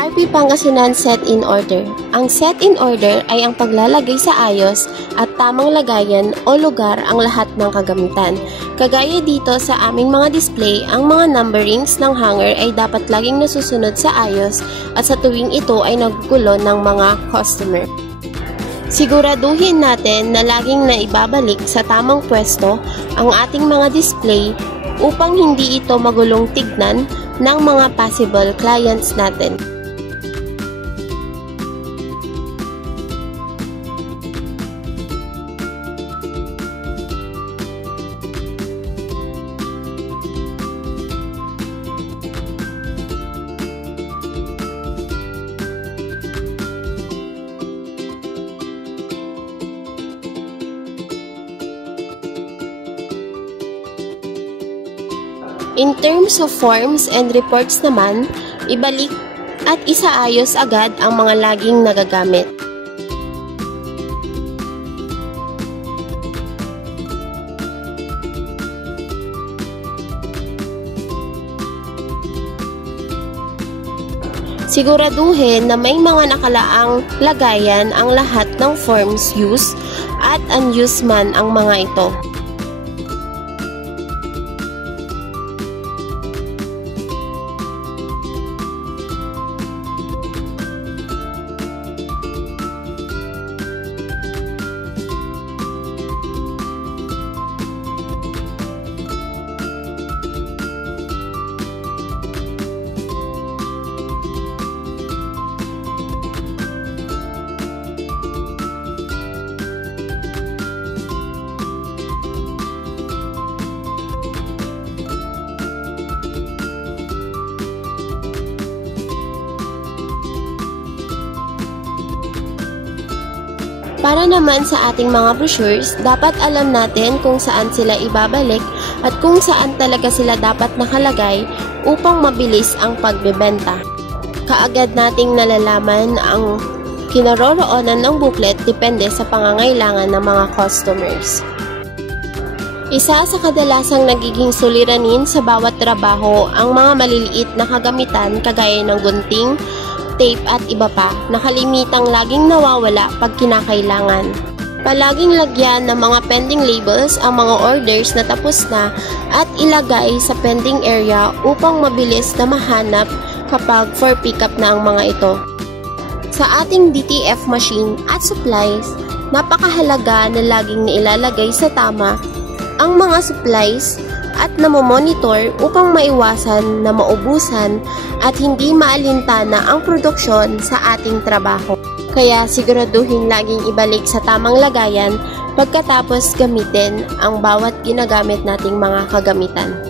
RP Pangasinan Set in Order. Ang set in order ay ang paglalagay sa ayos at tamang lagayan o lugar ang lahat ng kagamitan. Kagaya dito sa aming mga display, ang mga numberings ng hanger ay dapat laging nasusunod sa ayos at sa tuwing ito ay nagugulo ng mga customer. Siguraduhin natin na laging naibabalik sa tamang pwesto ang ating mga display upang hindi ito magulong tignan ng mga possible clients natin. In terms of forms and reports naman, ibalik at isaayos agad ang mga laging nagagamit. Siguraduhin na may mga nakalaang lagayan ang lahat ng forms used at unused man ang mga ito. Para naman sa ating mga brochures, dapat alam natin kung saan sila ibabalik at kung saan talaga sila dapat nakalagay upang mabilis ang pagbebenta. Kaagad nating nalalaman ang kinaroroonan ng booklet depende sa pangangailangan ng mga customers. Isa sa kadalasang nagiging suliranin sa bawat trabaho ang mga maliliit na kagamitan kagaya ng gunting, tape at iba pa na kalimitang laging nawawala pag kinakailangan. Palaging lagyan ng mga pending labels ang mga orders na tapos na at ilagay sa pending area upang mabilis na mahanap kapag for pickup na ang mga ito. Sa ating DTF machine at supplies, napakahalaga na laging nailalagay sa tama ang mga supplies at namomonitor upang maiwasan na maubusan at hindi maalintana ang produksyon sa ating trabaho. Kaya siguraduhin laging ibalik sa tamang lagayan pagkatapos gamitin ang bawat ginagamit nating mga kagamitan.